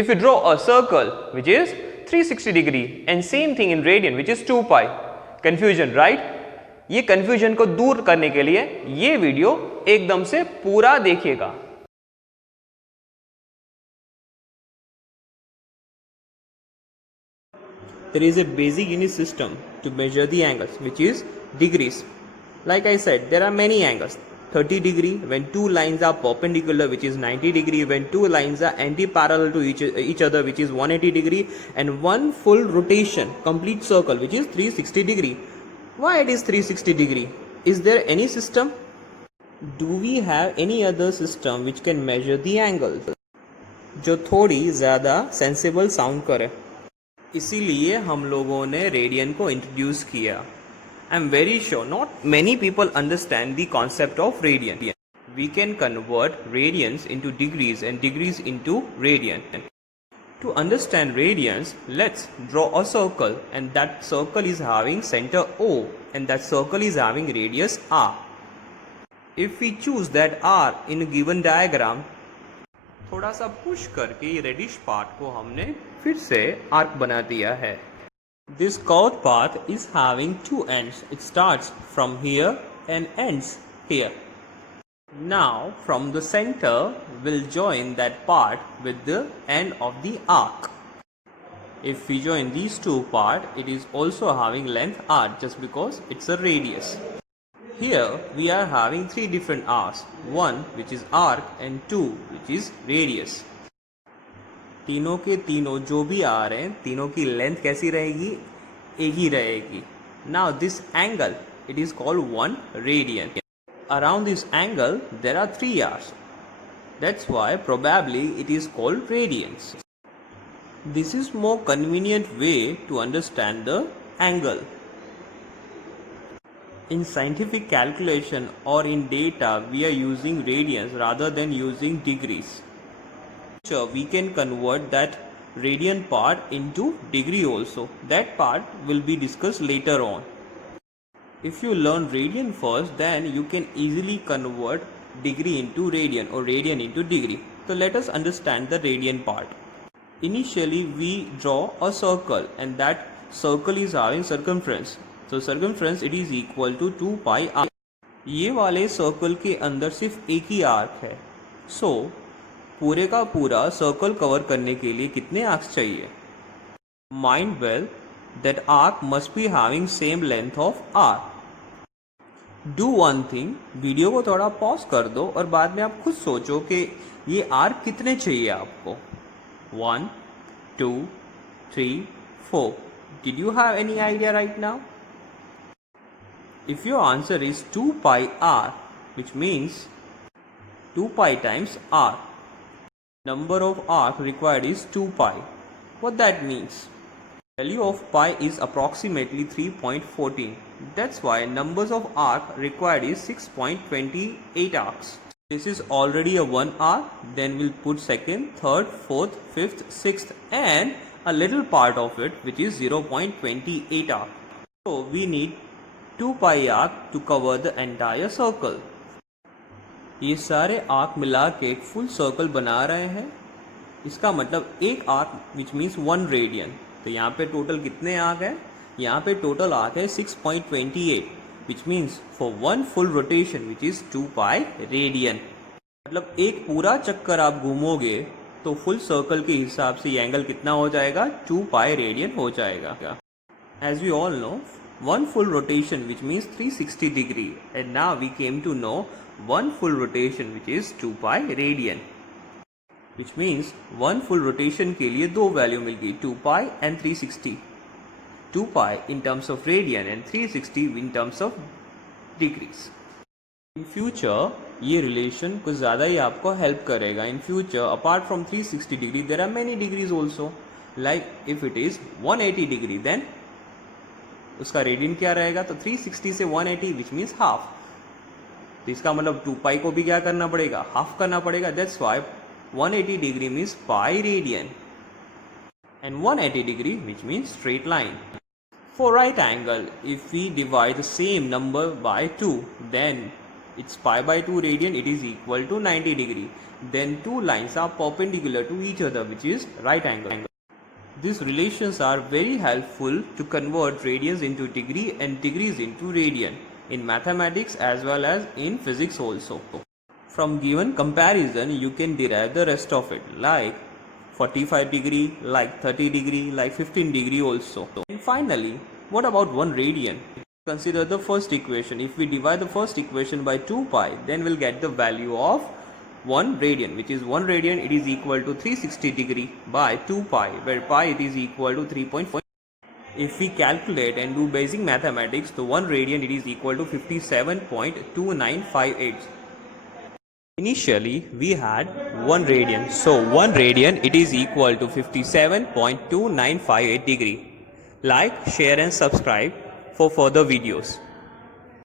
If you draw a circle which is 360 degree and same thing in radian which is 2 pi, confusion right? ये confusion को दूर करने के लिए ये वीडियो एकदम से पूरा देखिएगा। There is a basic unit system to measure the angles, which is degrees. Like I said, there are many angles. 30 degree when two lines are perpendicular, which is 90 degree, when two lines are anti-parallel to each other, which is 180 degree, and one full rotation, complete circle, which is 360 degree. Why it is 360 degree? Is there any system? Do we have any other system which can measure the angles? जो थोड़ी ज़्यादा sensible sound करे। इसीलिए हम लोगों ने radian को introduce किया। I am very sure not many people understand the concept of radian. We can convert radians into degrees and degrees into radian. To understand radians, let's draw a circle and that circle is having centre O and that circle is having radius R. If we choose that R in a given diagram, थोड़ा सा push करके ये reddish part को हमने फिर से arc बना दिया है। This curved path is having two ends. It starts from here and ends here. Now from the centre will join that part with the end of the arc. If we join these two part, it is also having length R just because it's a radius. Here we are having three different arcs, one which is arc and two which is radius. तीनों के तीनों जो भी आ रहे हैं, तीनों की length कैसी रहेगी? एक ही रहेगी. Now this angle, it is called 1 radian. Around this angle there are 3 arcs. That's why probably it is called radians. This is more convenient way to understand the angle. In scientific calculation or in data, we are using radians rather than using degrees. So we can convert that radian part into degree also. That part will be discussed later on. If you learn radian first, then you can easily convert degree into radian or radian into degree. So let us understand the radian part. Initially we draw a circle and that circle is having circumference. So circumference it is equal to 2 pi r. ये वाले circle के अंदर सिर्फ एक ही arc है. सो पूरे का पूरा सर्कल कवर करने के लिए कितने आर्क्स चाहिए? Mind well that arc must be having same length of r. Do one thing, video को थोड़ा पॉज कर दो और बाद में आप खुद सोचो कि ये आर्क कितने चाहिए आपको. 1 2 3 4. Did you have any idea right now? If your answer is 2 pi r, which means 2 pi times r, number of arc required is 2 pi. What that means? Value of pi is approximately 3.14. That's why numbers of arc required is 6.28 arcs. This is already a 1 arc. Then we'll put second, third, fourth, fifth, sixth, and a little part of it which is 0.28 arc. So we need 2 pi arc to cover the entire circle. ये सारे arc मिला के एक full circle बना रहे हैं. इसका मतलब एक आर्क विच मीन्स 1 रेडियन. तो यहाँ पे टोटल कितने आर्क है? यहाँ पे टोटल आर्क है 6.28, which means for 1 full rotation which is 2 pi radian. मतलब एक पूरा चक्कर आप घूमोगे तो फुल सर्कल के हिसाब से ये एंगल कितना हो जाएगा? 2 पाई रेडियन हो जाएगा. As we all know, one full rotation which means 360 degree, and now we came to know one full rotation which is 2 pi radian, which means one full rotation के लिए दो value मिल गई, 2 pi and 360. 2 pi in terms of radian and 360 in terms of degrees. In future ये relation कुछ ज़्यादा ही आपको help करेगा. In future apart from 360 degree there are many degrees also. Like if it is 180 degree then उसका radian क्या रहेगा? तो 360 से 180 विच मीन्स हाफ. तो इसका मतलब 2 पाई को भी क्या करना पड़ेगा? हाफ करना पड़ेगा. That's why 180 degree means pi radian and 180 degree which means straight line. For right angle if we divide the same number by 2 then it's pi by 2 radian, it is equal to 90 degree. then two lines are perpendicular to each other, which is right angle. These relations are very helpful to convert radians into degree and degrees into radian in mathematics as well as in physics also. From given comparison, you can derive the rest of it, like 45 degree, like 30 degree, like 15 degree also. And finally, what about 1 radian? Consider the first equation. If we divide the first equation by 2 pi, then we'll get the value of 1 radian, which is 1 radian, it is equal to 360 degree by 2 pi, where pi it is equal to 3.4. If we calculate and do basic mathematics, the 1 radian it is equal to 57.2958. Initially, we had 1 radian. So 1 radian it is equal to 57.2958 degree. Like, share and subscribe for further videos.